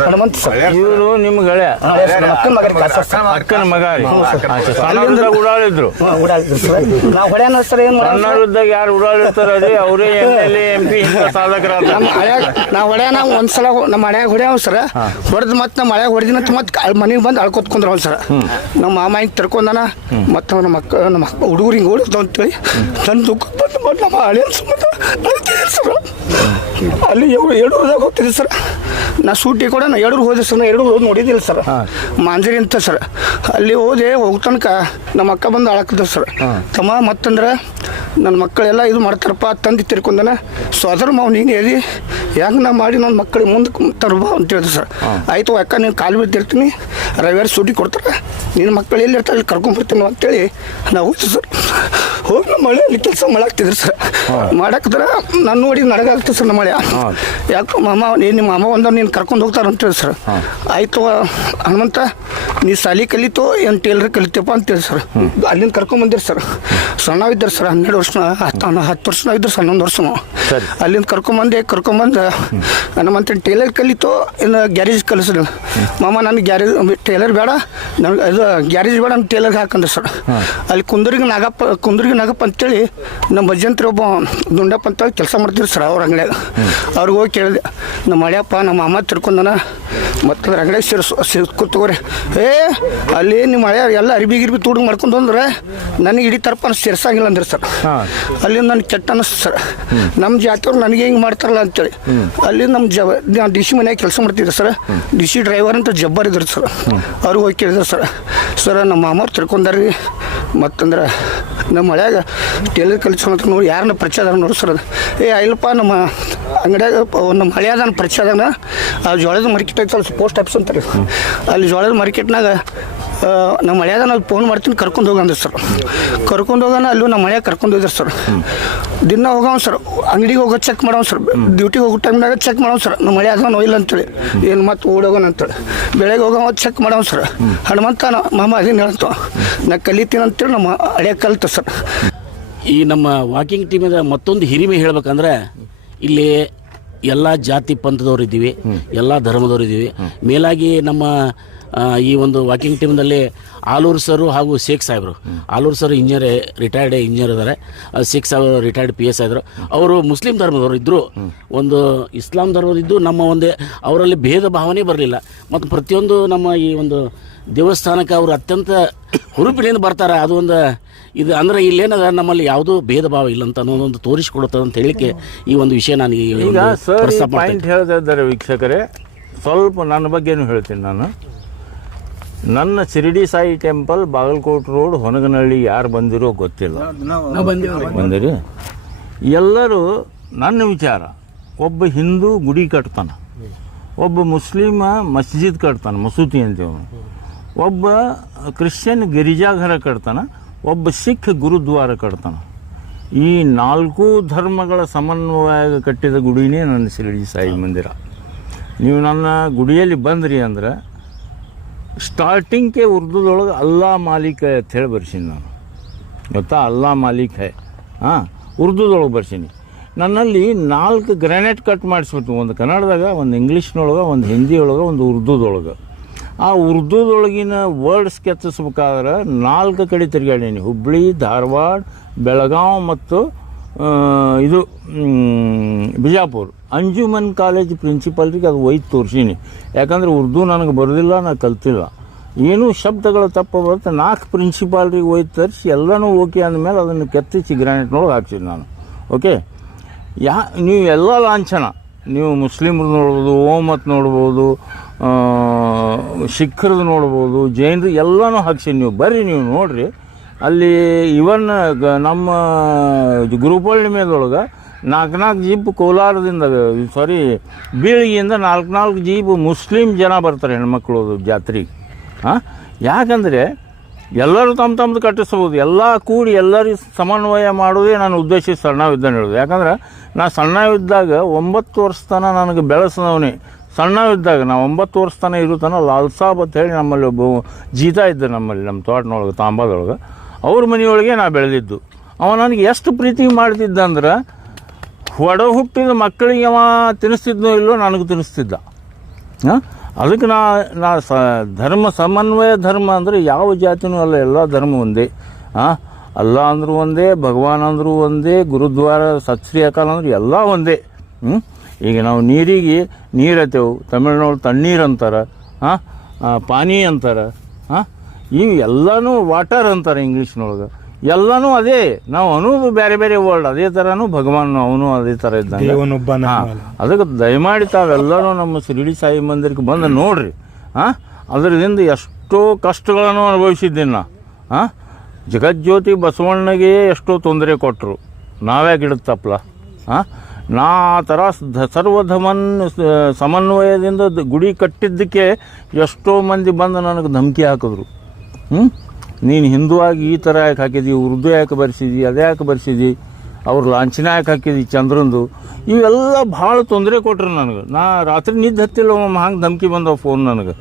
ಹನುಮಂತ ಸರ್. ಇವರು ನಿಮ್ಗೆ ಅಕ್ಕನ ಮಗ ಸಣ್ಣವ್ರಿದ್ದಾಗ ಉಡಾಳಿದ್ರು. ನಾವು ಹೊಡೆಯನ ಸರ್? ಏನು? ಯಾರು ಉಡಾಳಿರ್ತಾರ ರೀ ಅವರೇ ಎಂ ಎಲ್ ಎಂ ಪಿ ಇಂಥ ಸಾಧಕರಾದ ನಮ್ಮ ಹಳ್ಯಾಗ ನಾವು ಹೊಡ್ಯಾನ ಒಂದ್ಸಲ ನಮ್ಮ ಮನ್ಯಾಗ ಹೊಡ್ಯಾವ ಸರ ಹೊಡೆದು ಮತ್ತೆ ನಮ್ಮ ಮಳೆಯಾಗ ಹೊಡೆದಿನ ಮತ್ತೆ ಮನೆಗೆ ಬಂದು ಅಳ್ಕೊತ್ ಕುಂದ್ರವ್ ಸರ ನಮ್ಮ ಮಾಮ ಹಿಂಗೆ ತರ್ಕೊಂಡನ ಮತ್ತು ನಮ್ಮ ಅಕ್ಕ ನಮ್ಮ ಹುಡುಗರು ಹಿಂಗೆ ಓಡಿದ್ವು ಅಂತೇಳಿ ನನ್ನ ದುಃಖ ಬಂದು ಮತ್ತೆ ನಮ್ಮ ಸಂಬಂಧ ಅಲ್ಲಿ ಸರ್. ಅಲ್ಲಿ ಎರಡೂರದಾಗ ಹೋಗ್ತಿದ್ದೆ ಸರ್. ನಾ ಸೂಟಿ ಕೂಡ ನಾ ಎರಡು ಹೋದೆ ಸರ್. ನಾ ಹೋಗಿ ನೋಡಿದ್ದಿಲ್ಲ ಸರ್. ಮಾಂಜರಿ ಅಂತ ಸರ್. ಅಲ್ಲಿ ಹೋದೆ ಹೋಗ್ ತನಕ ನಮ್ಮ ಅಕ್ಕ ಬಂದು ಆಳಾಕಿದ್ರು ಸರ್. ತಮ್ಮ ಮತ್ತಂದ್ರೆ ನನ್ನ ಮಕ್ಕಳೆಲ್ಲ ಇದು ಮಾಡ್ತಾರಪ್ಪ ತಂದೆ ತಿರ್ಕೊಂಡನ. ಸೋದರ ಮಾವು ನೀನು ಹೇಳಿ ಹೆಂಗೆ ನಾ ಮಾಡಿ ನನ್ನ ಮಕ್ಕಳಿಗೆ ಮುಂದೆ ತರ್ಬಾ ಅಂತ ಹೇಳಿದ್ರು ಸರ್. ಆಯಿತು ಅಕ್ಕ ನೀನು ಕಾಲು ಬಿದ್ದಿರ್ತೀನಿ ರವಿವಾರ ಸೂಟಿ ಕೊಡ್ತಾರೆ. ನಿನ್ನ ಮಕ್ಕಳು ಎಲ್ಲಿರ್ತಾರೆ ಅಲ್ಲಿ ಕರ್ಕೊಂಡ್ಬಿಡ್ತೀನಿ ಅಂತೇಳಿ ನಾವು ಹೋಗ್ತೀವಿ ಸರ್. ಹೋಗಿ ನಮ್ಮ ಮಳೆಯಲ್ಲಿ ಕೆಲಸ ಮಾಡಾಕ್ತಿದ್ರು ಸರ್. ಮಾಡಾಕ್ತಾರ ನಾನು ನೋಡಿ ನಡಗಾಗ್ತದೆ ಸರ್ ನಮ್ಮ ಮಳೆ ಯಾಕೋ ಮಾಮ ನೀನು ನಿಮ್ಮ ಮಾಮ ಒಂದವ್ ನೀನು ಕರ್ಕೊಂಡು ಹೋಗ್ತಾರೆ ಅಂತೇಳಿ ಸರ್. ಆಯಿತು ಹನುಮಂತ ನೀ ಸಾಲಿ ಕಲಿತು ಏನು ಟೇಲರ್ ಕಲಿತಪ್ಪ ಅಂತೇಳಿ ಸರ್. ಅಲ್ಲಿಂದ ಕರ್ಕೊಂಬಂದಿರಿ ಸರ್. ಸಣ್ಣವಿದ್ದಾರೆ ಸರ್ ಹನ್ನೆರಡು ವರ್ಷ ಹತ್ತು ಹತ್ತು ವರ್ಷ ಇದ್ರು ಸರ್ ಹನ್ನೊಂದು ವರ್ಷ. ಅಲ್ಲಿಂದ ಕರ್ಕೊಂಬಂದೆ ಕರ್ಕೊಂಬಂದು ಹನುಮಂತ ಟೇಲರ್ ಕಲಿತು ಇನ್ನು ಗ್ಯಾರೇಜ್ ಕಲಿಸಿದ್ರು ಮಾಮ ನನಗೆ ಗ್ಯಾರೇಜ್ ಟೇಲರ್ ಬೇಡ ನನಗೆ ಇದು ಗ್ಯಾರೇಜ್ ಬೇಡ ನಾನು ಟೇಲರ್ಗೆ ಹಾಕಂದ್ರೆ ಸರ್. ಅಲ್ಲಿ ಕುಂದರಿಗೆ ನಾಗಪ್ಪ ಕುಂದರಿಗೆ ನಾಗಪ್ಪ ಅಂತೇಳಿ ನಮ್ಮ ಭಜಂತ್ರಿ ಒಬ್ಬ ದುಂಡಪ್ಪ ಅಂತ ಕೆಲಸ ಮಾಡ್ತಿದ್ರು ಸರ್ ಅವ್ರ ಅಂಗಡಿಯಾಗ. ಅವ್ರಿಗೆ ಹೋಗಿ ಕೇಳಿದೆ ನಮ್ಮ ಹಳೆಯಪ್ಪ ನಮ್ಮ ಅಮ್ಮ ತಿರ್ಕೊಂಡನ ಮತ್ತು ಅದ್ರ ಅಂಗಡಿಯಾಗ ಸೇರಿಸ್ ಕೂತ್ಕೋರಿ ಏ ಅಲ್ಲಿ ನಿಮ್ಮ ಹಳೆಯ ಎಲ್ಲ ಅರಿಬಿ ಗಿರ್ಬಿ ತೂಡು ಮಾಡ್ಕೊಂಡು ಅಂದ್ರೆ ನನಗೆ ಇಡೀ ತರಪನ ಸೇರ್ಸಂಗಿಲ್ಲ ಅಂದ್ರೆ ಸರ್. ಅಲ್ಲಿಂದ ನನ್ನ ಕೆಟ್ಟ ಅನ್ನಿಸ್ತು ಸರ್. ನಮ್ಮ ಜಾತಿಯವ್ರು ನನಗೆ ಹಿಂಗೆ ಮಾಡ್ತಾರಲ್ಲ ಅಂತೇಳಿ. ಅಲ್ಲಿ ನಮ್ಮ ಜ ನಾನು ಡಿ ಸಿ ಮನೆಯಾಗ ಕೆಲಸ ಮಾಡ್ತಿದ್ದೆ ಸರ್. ಡಿ ಸಿ ಡ್ರೈವರ್ ಅಂತ ಜಬ್ಬರ್ ಇದ್ರು ಸರ್. ಅವ್ರಿಗೆ ಹೋಗಿ ಕೇಳಿದ್ರು ಸರ್. ಸರ್ ನಮ್ಮ ಮಾಮವ್ರು ತಿರ್ಕೊಂಡಾರಿ ಮತ್ತಂದ್ರೆ ನಮ್ಮ ಹಳ್ಯಾಗ ಟೇಲರ್ ಕಲಿಸೋಣ ನೋಡಿ ಯಾರನ್ನ ಪರಿಚಯ ಅದಾರ ನೋಡಿ ಏ, ಇಲ್ಲಪ್ಪ, ನಮ್ಮ ಅಂಗಡಿಯಾಗ ನಮ್ಮ ಹಳೆಯದನ ಪರಿಚಯ ಅದಾನ. ಆ ಜೋಳದ ಮಾರ್ಕೆಟ್ ಐತೆ ಅಲ್ಲಿ ಪೋಸ್ಟ್ ಆಫೀಸ್ ಅಂತಾರೆ. ಅಲ್ಲಿ ಜೋಳದ ಮಾರ್ಕೆಟ್ನಾಗ ನಮ್ಮ ಮಳೆಯಾಗ ನಾವು ಫೋನ್ ಮಾಡ್ತೀನಿ, ಕರ್ಕೊಂಡು ಹೋಗಂದ್ರೆ ಸರ್ ಕರ್ಕೊಂಡು ಹೋಗೋಣ ಅಲ್ಲೂ ನಮ್ಮ ಮಳೆಯಾಗ ಕರ್ಕೊಂಡು ಹೋದ್ರೆ ಸರ್ ದಿನ ಹೋಗೋಣ ಸರ್ ಅಂಗಡಿಗೆ ಹೋಗೋ ಚೆಕ್ ಮಾಡೋಣ ಸರ್ ಡ್ಯೂಟಿಗೆ ಹೋಗೋ ಟೈಮ್ನಾಗ ಚೆಕ್ ಮಾಡೋಣ ಸರ್ ನಮ್ಮ ಮಳೆ ಅದನ್ನ ಇಲ್ಲ ಅಂತೇಳಿ. ಏನು ಮತ್ತೆ ಓಡೋಗೋಣ ಅಂತೇಳಿ. ಬೆಳಗ್ಗೆ ಹೋಗವ ಚೆಕ್ ಮಾಡೋಣ ಸರ್ ಹನುಮಂತ ಮಾಮ ಅದೇನು ಹೇಳ್ತು ನಾ ಕಲಿತೀನಿ ಅಂತೇಳಿ ನಮ್ಮ ಹಳೆಯ ಕಲಿತು ಸರ್ ಈ ನಮ್ಮ ವಾಕಿಂಗ್ ಟೀಮಿನ ಮತ್ತೊಂದು ಹಿರಿಮೆ ಹೇಳ್ಬೇಕಂದ್ರೆ, ಇಲ್ಲಿ ಎಲ್ಲ ಜಾತಿ ಪಂಥದವ್ರು ಇದ್ದೀವಿ ಎಲ್ಲ ಧರ್ಮದವ್ರು ಇದ್ದೀವಿ ಮೇಲಾಗಿ ನಮ್ಮ ಈ ಒಂದು ವಾಕಿಂಗ್ ಟೀಮ್ನಲ್ಲಿ ಆಲೂರು ಸರು ಹಾಗೂ ಶೇಖ್ ಸಾಹೇಬರು. Aluru sir engineer retired engineer ಇದ್ದಾರೆ Sheikh Saheb retired P S ಆದರು ಅವರು ಮುಸ್ಲಿಂ ಧರ್ಮದವರು ಇದ್ದರು ಒಂದು ಇಸ್ಲಾಂ ಧರ್ಮದಿದ್ದು ನಮ್ಮ ಒಂದೇ ಅವರಲ್ಲಿ ಭೇದ ಭಾವನೆ ಬರಲಿಲ್ಲ. ಮತ್ತು ಪ್ರತಿಯೊಂದು ನಮ್ಮ ಈ ಒಂದು ದೇವಸ್ಥಾನಕ್ಕೆ ಅವರು ಅತ್ಯಂತ ಹುರುಪಿನಿಂದ ಬರ್ತಾರೆ. ಅದು ಒಂದು ಇದು ಅಂದ್ರೆ ಇಲ್ಲೇನದ ನಮ್ಮಲ್ಲಿ ಯಾವುದೂ ಭೇದ ಭಾವ ಇಲ್ಲ ಅಂತ ಅನ್ನೋದೊಂದು ತೋರಿಸಿಕೊಡುತ್ತದೆ ಅಂತ ಹೇಳಿಕೆ ಈ ಒಂದು ವಿಷಯ ನಾನು ಈಗ ಪಾಯಿಂಟ್ ಹೇಳ್ತಾ ಇದ್ದಾರೆ ವೀಕ್ಷಕರೇ. ಸ್ವಲ್ಪ ನನ್ನ ಬಗ್ಗೆನೂ ಹೇಳ್ತೀನಿ ನಾನು. ನನ್ನ ಶಿರಡಿ ಸಾಯಿ ಟೆಂಪಲ್ ಬಾಗಲಕೋಟೆ ರೋಡ್ ಹೊನಗನಹಳ್ಳಿ. ಯಾರು ಬಂದಿರೋ ಗೊತ್ತಿಲ್ಲ. ಬಂದಿರಿ? ಎಲ್ಲರೂ ನನ್ನ ವಿಚಾರ ಒಬ್ಬ ಹಿಂದೂ ಗುಡಿ ಕಟ್ತಾನೆ ಒಬ್ಬ ಮುಸ್ಲಿಮ ಮಸ್ಜಿದ್ ಕಟ್ತಾನೆ ಮಸೂತಿ ಅಂತೇವನು ಒಬ್ಬ ಕ್ರಿಶ್ಚಿಯನ್ ಗಿರಿಜಾಘರ ಕಟ್ತಾನೆ ಒಬ್ಬ ಸಿಖ್ ಗುರುದ್ವಾರ ಕಟ್ತಾನೆ. ಈ ನಾಲ್ಕು ಧರ್ಮಗಳ ಸಮನ್ವಯ ಕಟ್ಟಿದ ಗುಡಿನೇ ನನ್ನ ಶಿರಡಿ ಸಾಯಿ ಮಂದಿರ. ನೀವು ನನ್ನ ಗುಡಿಯಲ್ಲಿ ಬಂದ್ರಿ ಅಂದ್ರೆ ಸ್ಟಾರ್ಟಿಂಗ್ಗೆ ಉರ್ದುದೊಳಗೆ ಅಲ್ಲಾ ಮಾಲೀಕ ಅಂತ ಹೇಳಿ ಬರ್ಸೀನಿ ನಾನು. ಗೊತ್ತಾ? ಅಲ್ಲಾ ಮಾಲೀಕ್ ಹೈ. ಹಾಂ, ಉರ್ದುದೊಳಗೆ ಬರ್ಸೀನಿ. ನನ್ನಲ್ಲಿ ನಾಲ್ಕು ಗ್ರಾನೈಟ್ ಕಟ್ ಮಾಡಿಸ್ಬಿಟ್ಟು ಒಂದು ಕನ್ನಡದಾಗ, ಒಂದು ಇಂಗ್ಲೀಷ್ನೊಳಗೆ, ಒಂದು ಹಿಂದಿಯೊಳಗೆ, ಒಂದು ಉರ್ದುದೊಳಗೆ. ಆ ಉರ್ದುದೊಳಗಿನ ವರ್ಡ್ಸ್ ಕೆತ್ತಿಸ್ಬೇಕಾದ್ರೆ ನಾಲ್ಕು ಕಡೆ ತಿರುಗಾಡೀನಿ. ಹುಬ್ಬಳ್ಳಿ ಧಾರವಾಡ, ಬೆಳಗಾವ್ ಮತ್ತು ಇದು ಬಿಜಾಪುರ. ಅಂಜುಮನ್ ಕಾಲೇಜ್ ಪ್ರಿನ್ಸಿಪಾಲ್ರಿಗೆ ಅದು ಒಯ್ದು ತೋರಿಸೀನಿ. ಯಾಕಂದ್ರೆ ಉರ್ದು ನನಗೆ ಬರೋದಿಲ್ಲ ನಾನು ಕಲ್ತಿಲ್ಲ. ಏನೂ ಶಬ್ದಗಳು ತಪ್ಪು ಬರುತ್ತೆ. ನಾಲ್ಕು ಪ್ರಿನ್ಸಿಪಾಲ್ರಿಗೆ ಒಯ್ದು ತರಿಸಿ, ಎಲ್ಲನೂ ಓಕೆ ಅಂದಮೇಲೆ ಅದನ್ನು ಕೆತ್ತಿಸಿ ಗ್ರಾನೆಟ್ನೊಳಗೆ ಹಾಕ್ಸಿದ್ದು ನಾನು. ಓಕೆ ಯಾ, ನೀವು ಎಲ್ಲ ಲಾಂಛನ. ನೀವು ಮುಸ್ಲಿಮ್ರು ನೋಡ್ಬೋದು, ಓಮತ್ ನೋಡ್ಬೋದು ಸಿಖ್ರದ್ದು ನೋಡ್ಬೋದು, ಜೈನರು ಎಲ್ಲನೂ ಹಾಕ್ಸೀನಿ ನೀವು. ಬರ್ರಿ, ನೀವು ನೋಡಿರಿ. ಅಲ್ಲಿ ಇವನ್ ನಮ್ಮ ಗುರುಪೂರ್ಣಿಮೆದೊಳಗೆ ನಾಲ್ಕು ಜೀಪ್ ಕೋಲಾರದಿಂದ ಸಾರಿ ಬೀಳಿಗೆಯಿಂದ ನಾಲ್ಕು ನಾಲ್ಕು ಜೀಪ್ ಮುಸ್ಲಿಂ ಜನ ಬರ್ತಾರೆ ಹೆಣ್ಮಕ್ಳು ಜಾತ್ರೆಗೆ. ಹಾಂ? ಯಾಕಂದರೆ ಎಲ್ಲರೂ ತಮ್ಮ ತಮ್ಮದು ಕಟ್ಟಿಸ್ಬೋದು. ಎಲ್ಲ ಕೂಡಿ ಎಲ್ಲರಿಗೂ ಸಮನ್ವಯ ಮಾಡೋದೇ ನಾನು ಉದ್ದೇಶಿಸಿ ಸಣ್ಣವಿದ್ದಾನೆ ಹೇಳೋದು. ಯಾಕಂದ್ರೆ ನಾನು ಸಣ್ಣವಿದ್ದಾಗ ಒಂಬತ್ತು ವರ್ಷ ತನಕ ನನಗೆ ಬೆಳೆಸಿದವನೇ. ಸಣ್ಣವಿದ್ದಾಗ ನಾ ಒಂಬತ್ತು ವರ್ಷ ತನಕ ಇರೋ ತನಕ ಲಾಲ್ ಸಾಬ್ ಅಂತ ಹೇಳಿ ನಮ್ಮಲ್ಲಿ ಒಬ್ಬ ಜೀತ ಇದ್ದ ನಮ್ಮಲ್ಲಿ, ನಮ್ಮ ತೋಟನೊಳಗೆ, ತಾಂಬಾದೊಳಗೆ. ಅವ್ರ ಮನೆಯೊಳಗೆ ನಾ ಬೆಳೆದಿದ್ದು. ಅವ ನನಗೆ ಎಷ್ಟು ಪ್ರೀತಿ ಮಾಡ್ತಿದ್ದ ಒಡ ಹುಟ್ಟಿದ ಮಕ್ಕಳಿಗೆ ಅವ ತಿನ್ನಿಸ್ತಿದ್ನೋ ಇಲ್ಲೋ ನನಗೆ ತಿನ್ನಿಸ್ತಿದ್ದ. ಹಾಂ? ಅದಕ್ಕೆ ನಾ ನಾ ಸ, ಧರ್ಮ, ಸಮನ್ವಯ ಧರ್ಮ ಅಂದರೆ ಯಾವ ಜಾತಿನೂ ಅಲ್ಲ, ಎಲ್ಲ ಧರ್ಮ ಒಂದೇ. ಹಾಂ? ಅಲ್ಲ ಅಂದರೂ ಒಂದೇ, ಭಗವಾನ್ ಅಂದರೂ ಒಂದೇ, ಗುರುದ್ವಾರ ಸತ್ ಶ್ರೀ ಅಕಾಲ್ ಅಂದ್ರೆ ಎಲ್ಲ ಒಂದೇ. ಹ್ಞೂ ಈಗ ನಾವು ನೀರಿಗೆ ನೀರು ಹತ್ತೇವು ತಮಿಳ್ನಾಡು ತಣ್ಣೀರು ಅಂತಾರೆ. ಹಾಂ? ಪಾನಿ ಅಂತಾರೆ. ಹಾಂ? ಈಗ ಎಲ್ಲನೂ ವಾಟರ್ ಅಂತಾರೆ ಇಂಗ್ಲೀಷ್ನೊಳಗೆ. ಎಲ್ಲನೂ ಅದೇ. ನಾವು ಅನ್ನೋದು ಬೇರೆ ಬೇರೆ ವರ್ಲ್ಡ್ ಅದೇ ಥರನೂ ಭಗವಾನ್ ಅವನು ಅದೇ ಥರ ಇದ್ದಂಗೆ. ನಮ್ಮಲ್ಲಿ. ಅದಕ್ಕೆ ದಯಮಾಡಿ ತಾವೆಲ್ಲರೂ ನಮ್ಮ ಶಿರಡಿ ಸಾಯಿ ಮಂದಿರಕ್ಕೆ ಬಂದು ನೋಡ್ರಿ. ಹಾಂ? ಅದರಿಂದ ಎಷ್ಟೋ ಕಷ್ಟಗಳನ್ನು ಅನುಭವಿಸಿದ್ದೀನಿ ನಾ. ಹಾಂ? ಜಗಜ್ಯೋತಿ ಬಸವಣ್ಣಗೆ ಎಷ್ಟೋ ತೊಂದರೆ ಕೊಟ್ಟರು ನಾವ್ಯಾಕೆ ಇಡುತ್ತಪ್ಪಲ ಹಾಂ? ನಾ ಆ ಥರ ಧ- ಸರ್ವಧಮನ್ ಸಮನ್ವಯದಿಂದ ಗುಡಿ ಕಟ್ಟಿದ್ದಕ್ಕೆ ಎಷ್ಟೋ ಮಂದಿ ಬಂದು ನನಗೆ ಧಮಕಿ ಹಾಕಿದ್ರು. ಹ್ಞೂ ನೀನು ಹಿಂದೂ ಆಗಿ ಈ ಥರ ಯಾಕೆ ಹಾಕಿದ್ದಿ? ಉರ್ದು ಯಾಕೆ ಬರೆಸಿದ್ವಿ ಅದೇ ಯಾಕೆ ಬರೆಸಿದ್ವಿ ಅವ್ರು ಲಾಂಛನ ಯಾಕೆ ಹಾಕಿದಿ ಚಂದ್ರಂದು? ಇವೆಲ್ಲ ಭಾಳ ತೊಂದರೆ ಕೊಟ್ರು ನನಗೆ. ನಾ ರಾತ್ರಿ ನಿದ್ದೆ ಹತ್ತಿಲ್ಲ ಒಮ್ಮೆ ಹಂಗೆ ಧಮಕಿ ಬಂದವು ಫೋನ್ ನನಗೆ.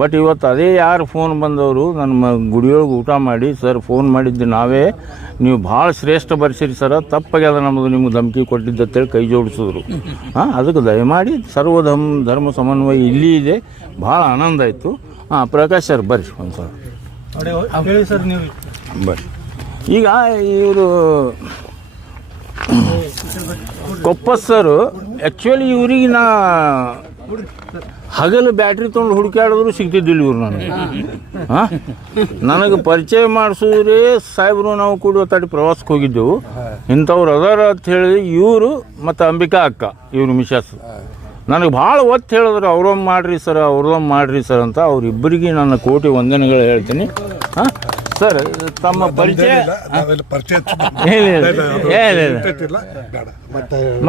ಬಟ್ ಇವತ್ತು ಅದೇ ಯಾರು ಫೋನ್ ಬಂದವರು ನನ್ನ ಮ ಗುಡಿಯೊಳಗೆ ಊಟ ಮಾಡಿ ಸರ್ ಫೋನ್ ಮಾಡಿದ್ದು ನಾವೇ. ನೀವು ಭಾಳ ಶ್ರೇಷ್ಠ ಬರ್ಸಿರಿ ಸರ ತಪ್ಪಾಗ್ಯದ ನಮ್ಮದು ನಿಮ್ಗೆ ಧಮಕಿ ಕೊಟ್ಟಿದ್ದು ಅಂತೇಳಿ ಕೈ ಜೋಡಿಸಿದ್ರು. ಹಾಂ, ಅದಕ್ಕೆ ದಯಮಾಡಿ ಸರ್ವಧರ್ಮ ಧರ್ಮ ಸಮನ್ವಯ ಇಲ್ಲಿ ಇದೆ. ಭಾಳ ಆನಂದ ಆಯಿತು. ಹಾಂ, ಪ್ರಕಾಶ್ ಸರ್ ಬರ್ರಿ ಒಂದು ಸಲ ಹೇಳಿ ಈಗ ಇವರು ಕೊಪ್ಪ ಸರ್ ಆ್ಯಕ್ಚುಲಿ ಇವ್ರಿಗೆ ನಾ ಹಗಲು ಬ್ಯಾಟ್ರಿ ತೊಗೊಂಡು ಹುಡುಕಾಡಿದ್ರು ಸಿಗ್ತಿದ್ದಿಲ್ಲ ಇವ್ರು ನನಗೆ. ಹಾಂ? ನನಗೆ ಪರಿಚಯ ಮಾಡಿಸಿದ್ರೆ ಸಾಹೇಬರು, ನಾವು ಕೂಡ ತಾಡಿ ಪ್ರವಾಸಕ್ಕೆ ಹೋಗಿದ್ದೆವು. ಇಂಥವ್ರು ಅದಾರ ಅಂತ ಹೇಳಿ ಇವರು ಮತ್ತು ಅಂಬಿಕಾ ಅಕ್ಕ, ಇವರು ಮಿಸಸ್ ನನಗೆ ಭಾಳ ಒತ್ತು ಹೇಳಿದ್ರು ಅವ್ರೊಮ್ಮೆ ಮಾಡ್ರಿ ಸರ್ ಅವ್ರೊಮ್ಮೆ ಮಾಡ್ರಿ ಸರ್ ಅಂತ. ಅವ್ರಿಬ್ಬರಿಗೆ ನನ್ನ ಕೋಟಿ ವಂದನೆಗಳು ಹೇಳ್ತೀನಿ. ಹಾಂ? ಸರ್ ತಮ್ಮ ಪರಿಚಯ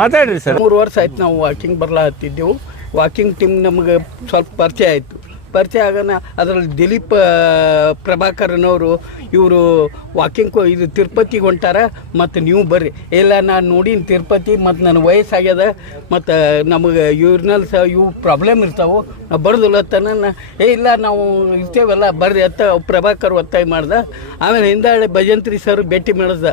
ಮಾತಾಡ್ರಿ ಸರ್. ಮೂರು ವರ್ಷ ಆಯ್ತು ನಾವು ವಾಕಿಂಗ್ ಬರ್ಲಾ ಹತ್ತಿದ್ದೆವು ವಾಕಿಂಗ್ ಟೀಮ್ ನಮಗೆ ಸ್ವಲ್ಪ ಪರಿಚಯ ಆಯಿತು. ಪರಿಚಯ ಆಗೋಣ ಅದರಲ್ಲಿ ದಿಲೀಪ್ ಪ್ರಭಾಕರ್ ಪ್ರಭಾಕರನವರು ಇವರು ವಾಕಿಂಗ್ ಇದು ತಿರುಪತಿಗೆ ಹೊಂಟಾರ. ಮತ್ತು ನೀವು ಬರ್ರಿ. ಇಲ್ಲ ನಾನು ನೋಡೀನಿ ತಿರುಪತಿ, ಮತ್ತು ನನ್ನ ವಯಸ್ಸಾಗ್ಯದ, ಮತ್ತು ನಮಗೆ ಇವ್ರನ್ನಲ್ಲಿ ಸಹ ಇವು ಪ್ರಾಬ್ಲಮ್ ಇರ್ತಾವೆ. ನಾವು ಬರ್ದಿಲ್ಲ ತನ್ನ ಏ, ಇಲ್ಲ, ನಾವು ಇರ್ತೇವಲ್ಲ, ಬರ್ರಿ ಅತ್ತ ಪ್ರಭಾಕರ್ ಒತ್ತಾಯ ಮಾಡ್ದೆ. ಆಮೇಲೆ ಹಿಂದಾಳೆ ಭಜಂತ್ರಿ ಸರ್ ಭೇಟಿ ಮಾಡಿದ.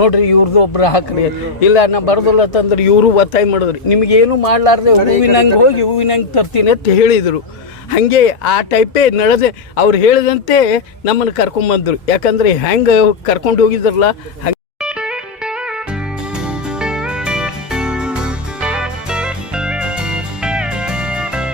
ನೋಡ್ರಿ ಇವ್ರದ್ದು ಒಬ್ರು ಹಾಕ್ರಿ. ಇಲ್ಲ, ನಾ ಬರ್ದಿಲ್ಲ ಅಂತಂದ್ರೆ ಇವರು ಒತ್ತಾಯ ಮಾಡಿದ್ರು. ನಿಮಗೇನು ಮಾಡಲಾರ್ದೆ, ಹೂವಿನಂಗೆ ಹೋಗಿ ಹೂವಿನಂಗೆ ತರ್ತೀನಿ ಅಂತ ಹೇಳಿದರು. ಹಾಗೆ ಆ ಟೈಪೇ ನಡೆದೆ. ಅವ್ರು ಹೇಳಿದಂತೆ ನಮ್ಮನ್ನು ಕರ್ಕೊಂಬಂದರು ಯಾಕಂದ್ರೆ ಹೆಂಗೆ ಕರ್ಕೊಂಡು ಹೋಗಿದ್ರಲ್ಲ ಹಂಗೆ